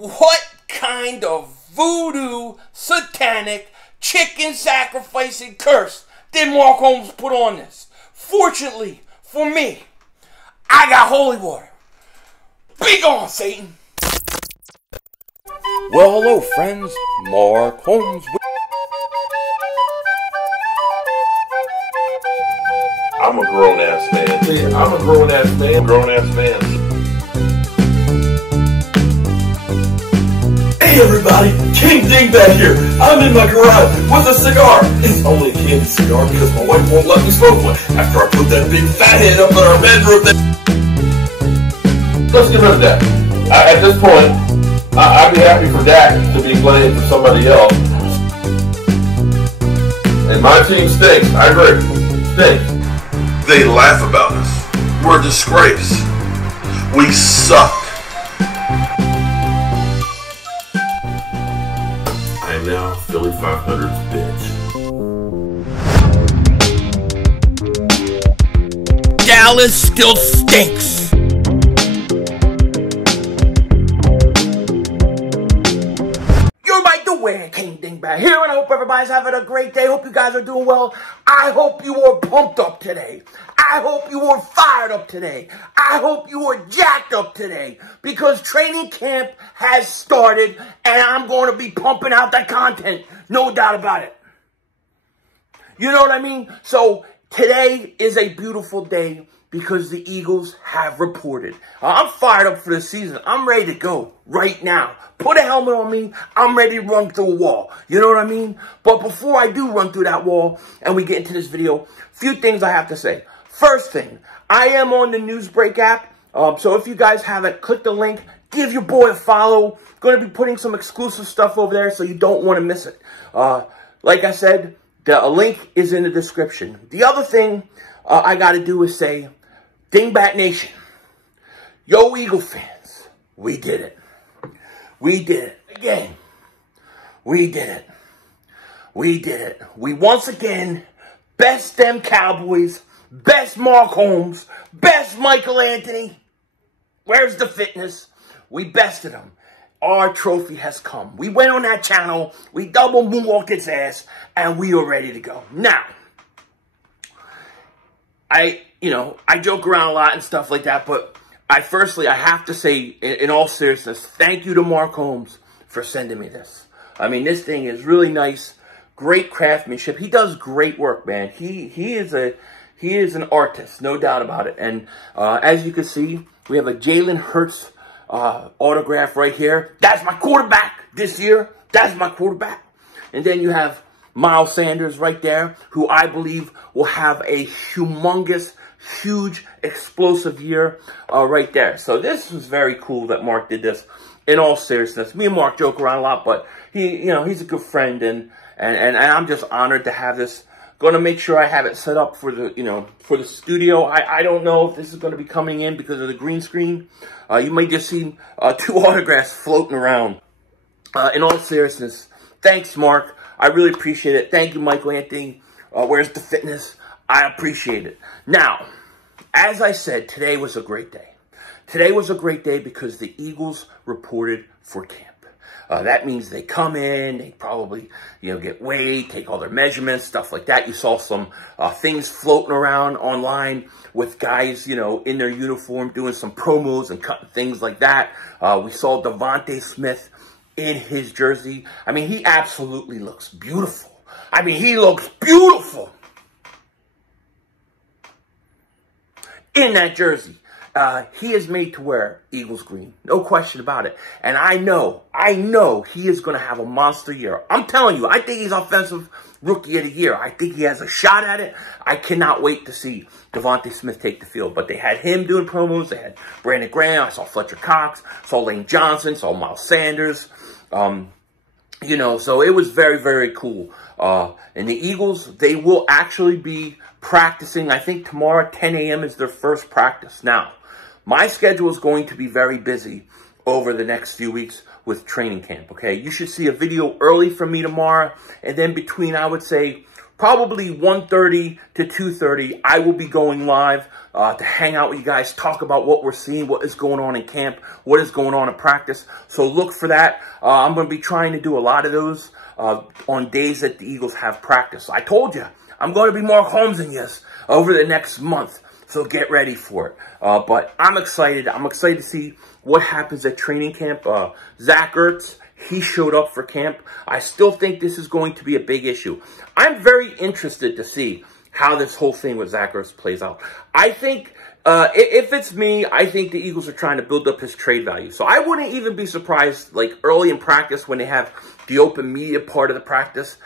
What kind of voodoo, satanic, chicken sacrificing curse did Mark Holmes put on this? Fortunately for me, I got holy water. Be gone, Satan. Well, hello, friends. Mark Holmes. I'm a grown-ass man. See, I'm a grown-ass man. Grown-ass man. Hey, everybody. King Dingbat here. I'm in my garage with a cigar. It's only a candy cigar because my wife won't let me smoke one after I put that big fat head up in our bedroom. Let's get rid of that. At this point, I'd be happy for Dak to be playing for somebody else. And my team stinks. I agree. Stinks. They laugh about us. We're a disgrace. We suck. I am now Philly 500's bitch. Dallas still stinks. King Dingbat here, and I hope everybody's having a great day. Hope you guys are doing well. I hope you were pumped up today. I hope you were fired up today. I hope you were jacked up today, because training camp has started and I'm going to be pumping out that content. No doubt about it. You know what I mean? So today is a beautiful day because the Eagles have reported. I'm fired up for the season. I'm ready to go right now. Put a helmet on me. I'm ready to run through a wall. You know what I mean? But before I do run through that wall and we get into this video, few things I have to say. First thing, I am on the Newsbreak app. So if you guys haven't, click the link. Give your boy a follow. Going to be putting some exclusive stuff over there, so you don't want to miss it. Like I said, the link is in the description. The other thing I got to do is say, Dingbat Nation, yo Eagle fans, we did it. We did it again. We did it. We did it. We once again best them Cowboys, best Mark Holmes, best Michael Anthony. Where's the fitness? We bested them. Our trophy has come. We went on that channel, we double moonwalked its ass, and we are ready to go. Now, I joke around a lot and stuff like that, but I have to say, in all seriousness, thank you to Mark Holmes for sending me this. I mean, this thing is really nice, great craftsmanship. He does great work, man. He is an artist, no doubt about it. And as you can see, we have a Jalen Hurts autograph right here. That's my quarterback this year. That's my quarterback. And then you have Miles Sanders right there, who I believe will have a humongous, huge, explosive year right there. So this was very cool that Mark did this. In all seriousness, me and Mark joke around a lot, but he's a good friend, and I'm just honored to have this. Going to make sure I have it set up for the for the studio. I don't know if this is going to be coming in because of the green screen. You might just see 2 autographs floating around. In all seriousness, thanks, Mark. I really appreciate it. Thank you, Michael Anthony. Where's the fitness? I appreciate it. Now, as I said, today was a great day. Today was a great day because the Eagles reported for camp. That means they come in, they probably, get weighed, take all their measurements, stuff like that. You saw some things floating around online with guys, in their uniform doing some promos and cutting things like that. We saw Devontae Smith in his jersey. I mean, he absolutely looks beautiful. I mean, he looks beautiful in that jersey. He is made to wear Eagles green. No question about it. And I know he is going to have a monster year. I'm telling you, I think he's offensive rookie of the year. I think he has a shot at it. I cannot wait to see Devontae Smith take the field. But they had him doing promos. They had Brandon Graham. I saw Fletcher Cox. Saw Lane Johnson. Saw Miles Sanders. So it was very, very cool. And the Eagles, they will actually be practicing. I think tomorrow at 10 a.m. is their first practice. Now, my schedule is going to be very busy over the next few weeks with training camp, okay? You should see a video early from me tomorrow, and then between, I would say, probably 1:30 to 2:30, I will be going live to hang out with you guys, talk about what we're seeing, what is going on in camp, what is going on in practice. So look for that. I'm going to be trying to do a lot of those on days that the Eagles have practice. I told you, I'm going to be more Holmes than yes over the next month. So get ready for it. But I'm excited. I'm excited to see what happens at training camp. Zach Ertz, he showed up for camp. I still think this is going to be a big issue. I'm very interested to see how this whole thing with Zach Ertz plays out. I think, if it's me, I think the Eagles are trying to build up his trade value. So I wouldn't even be surprised, like early in practice when they have the open media part of the practice,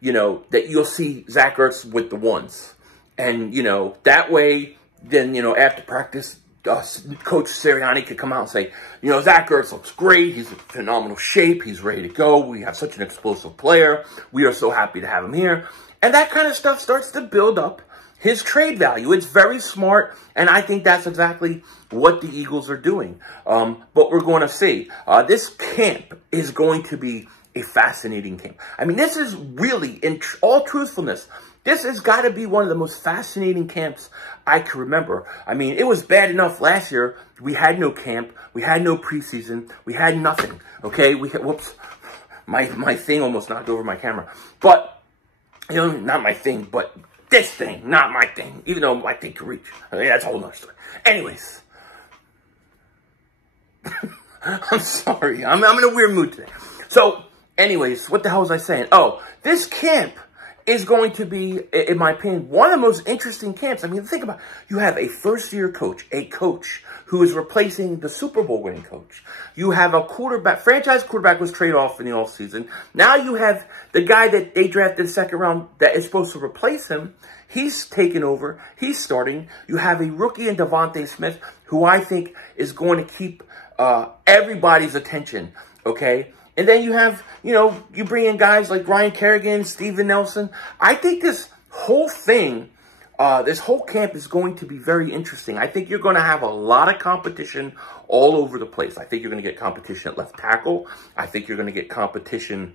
you know, that you'll see Zach Ertz with the ones. And, you know, that way, then, you know, after practice, Coach Sirianni could come out and say, you know, Zach Ertz looks great. He's in phenomenal shape. He's ready to go. We have such an explosive player. We are so happy to have him here. And that kind of stuff starts to build up his trade value. It's very smart, and I think that's exactly what the Eagles are doing. But we're going to see. This camp is going to be a fascinating camp. I mean, this is really, in all truthfulness, this has got to be one of the most fascinating camps I can remember. I mean, it was bad enough last year. We had no camp. We had no preseason. We had nothing. Okay? We had, whoops. My thing almost knocked over my camera. But, you know, not my thing, but this thing, not my thing. Even though my thing can reach. I mean, that's a whole nother story. Anyways. I'm sorry. I'm in a weird mood today. So, anyways, what the hell was I saying? Oh, this camp is going to be, in my opinion, one of the most interesting camps. I mean, think about it. You have a first-year coach, a coach who is replacing the Super Bowl winning coach. You have a quarterback, franchise quarterback was traded off in the offseason. Now you have the guy that they drafted second round that is supposed to replace him. He's taken over. He's starting. You have a rookie in Devontae Smith, who I think is going to keep everybody's attention, okay? And then you have, you know, you bring in guys like Ryan Kerrigan, Steven Nelson. I think this whole thing, this whole camp is going to be very interesting. I think you're going to have a lot of competition all over the place. I think you're going to get competition at left tackle. I think you're going to get competition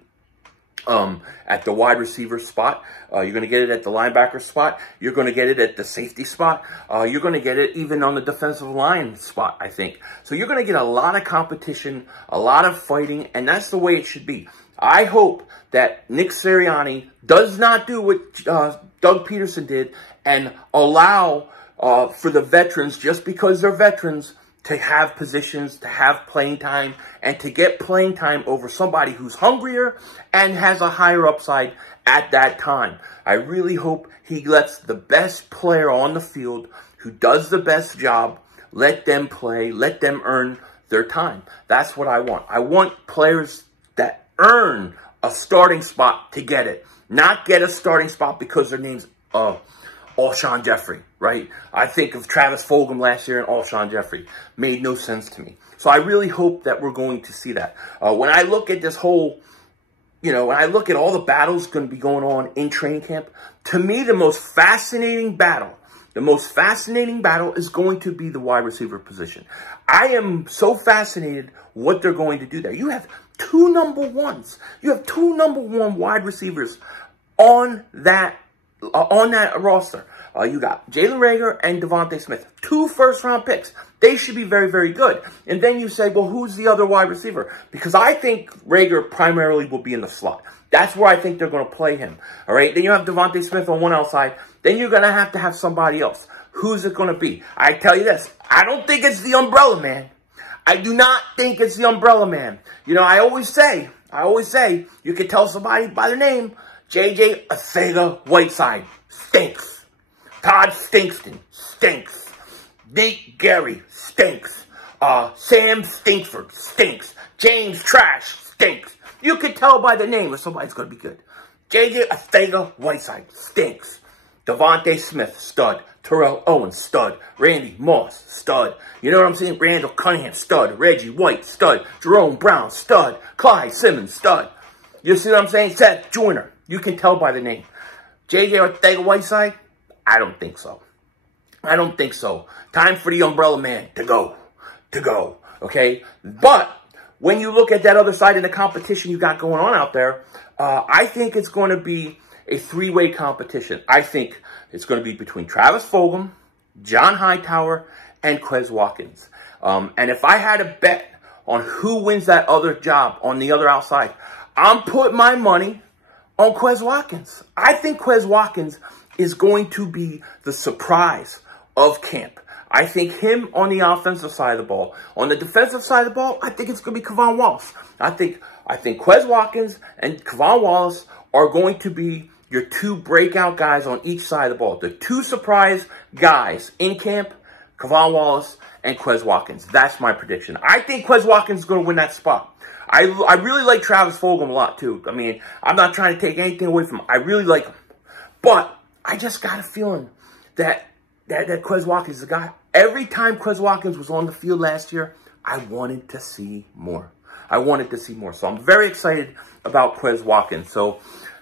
at the wide receiver spot. You're going to get it at the linebacker spot. You're going to get it at the safety spot. You're going to get it even on the defensive line spot, I think. So you're going to get a lot of competition, a lot of fighting, and that's the way it should be. I hope that Nick Sirianni does not do what Doug Peterson did and allow for the veterans, just because they're veterans, to have positions, to have playing time, and to get playing time over somebody who's hungrier and has a higher upside at that time. I really hope he lets the best player on the field who does the best job, let them play, let them earn their time. That's what I want. I want players that earn a starting spot to get it, not get a starting spot because their name's Alshon Jeffrey, right? I think of Travis Fulgham last year and Alshon Jeffrey. Made no sense to me. So I really hope that we're going to see that. When I look at this whole, you know, when I look at all the battles going to be going on in training camp, to me, the most fascinating battle is going to be the wide receiver position. I am so fascinated what they're going to do there. You have two number ones. You have two number one wide receivers on that roster. You got Jalen Reagor and Devontae Smith, 2 first-round picks. They should be very, very good. And then you say, well, who's the other wide receiver? Because I think Reagor primarily will be in the slot. That's where I think they're going to play him. All right? Then you have Devontae Smith on one outside. Then you're going to have somebody else. Who's it going to be? I tell you this. I don't think it's the umbrella man. I do not think it's the umbrella man. You know, I always say, you can tell somebody by their name, J.J. Arcega-Whiteside stinks. Todd Stinkston stinks. Nate Gary stinks. Sam Stinkford stinks. James Trash stinks. You can tell by the name if somebody's going to be good. J.J. Arcega-Whiteside stinks. Devontae Smith, stud. Terrell Owens, stud. Randy Moss, stud. You know what I'm saying? Randall Cunningham, stud. Reggie White, stud. Jerome Brown, stud. Clyde Simmons, stud. You see what I'm saying? Seth Joyner. You can tell by the name. J.J. Arcega-Whiteside? I don't think so. I don't think so. Time for the umbrella man to go. Okay? But when you look at that other side of the competition you got going on out there, I think it's going to be a three-way competition. I think it's going to be between Travis Fulgham, John Hightower, and Quez Watkins. And if I had a bet on who wins that other job on the other outside, I'm putting my money on Quez Watkins. I think Quez Watkins is going to be the surprise of camp. I think him on the offensive side of the ball. On the defensive side of the ball, I think it's going to be Kevon Wallace. I think Quez Watkins and Kevon Wallace are going to be your two breakout guys on each side of the ball. The two surprise guys in camp, Kevon Wallace and Quez Watkins. That's my prediction. I think Quez Watkins is going to win that spot. I really like Travis Fulgham a lot, too. I mean, I'm not trying to take anything away from him. I really like him. But I just got a feeling that Quez Watkins is the guy. Every time Quez Watkins was on the field last year, I wanted to see more. I wanted to see more. So I'm very excited about Quez Watkins. So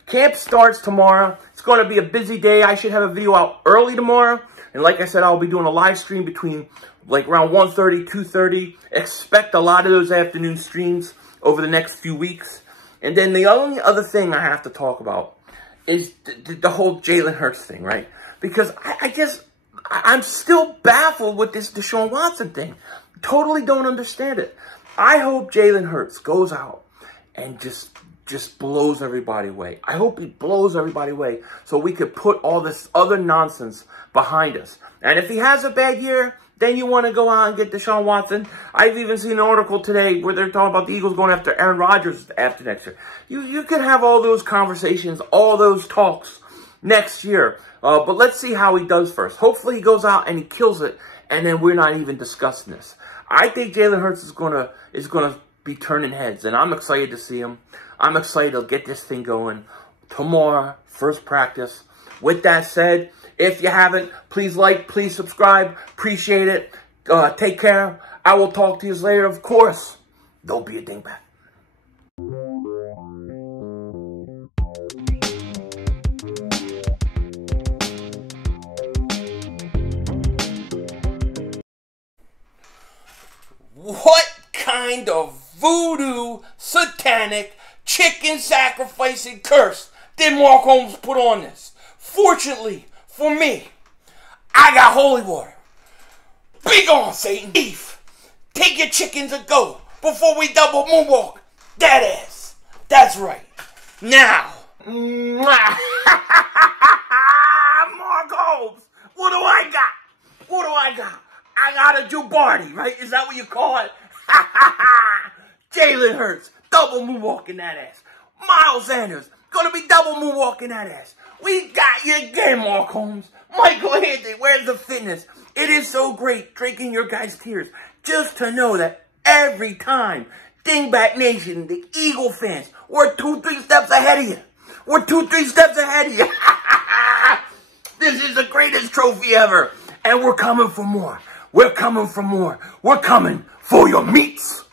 camp starts tomorrow. It's going to be a busy day. I should have a video out early tomorrow. And like I said, I'll be doing a live stream between like around 1:30, 2:30. Expect a lot of those afternoon streams over the next few weeks. And then the only other thing I have to talk about is the whole Jalen Hurts thing, right? Because I'm still baffled with this Deshaun Watson thing. Totally don't understand it. I hope Jalen Hurts goes out and just blows everybody away. I hope he blows everybody away so we could put all this other nonsense behind us. And if he has a bad year, then you want to go out and get Deshaun Watson. I've even seen an article today where they're talking about the Eagles going after Aaron Rodgers after next year. You can have all those conversations, all those talks next year. But let's see how he does first. Hopefully he goes out and he kills it, and then we're not even discussing this. I think Jalen Hurts is gonna be turning heads, and I'm excited to see him. I'm excited to get this thing going tomorrow, first practice. With that said, if you haven't, please like, please subscribe. Appreciate it. Take care. I will talk to you later. Of course, don't be a dingbat. What kind of voodoo, satanic, chicken sacrificing curse did Mark Holmes put on this? Fortunately for me, I got holy water. Be gone, Satan. Eve, take your chickens and go before we double moonwalk that ass. That's right. Now, Mark Holmes, what do I got? What do I got? I got a Jubardi, right? Is that what you call it? Jalen Hurts, double moonwalking that ass. Miles Sanders, gonna be double moonwalking that ass. We got you again, Mark Holmes. Michael Anthony, where's the fitness? It is so great drinking your guys' tears just to know that every time, Dingbat Nation, the Eagle fans, we're 2-3 steps ahead of you. We're 2-3 steps ahead of you. This is the greatest trophy ever. And we're coming for more. We're coming for more. We're coming for your meats.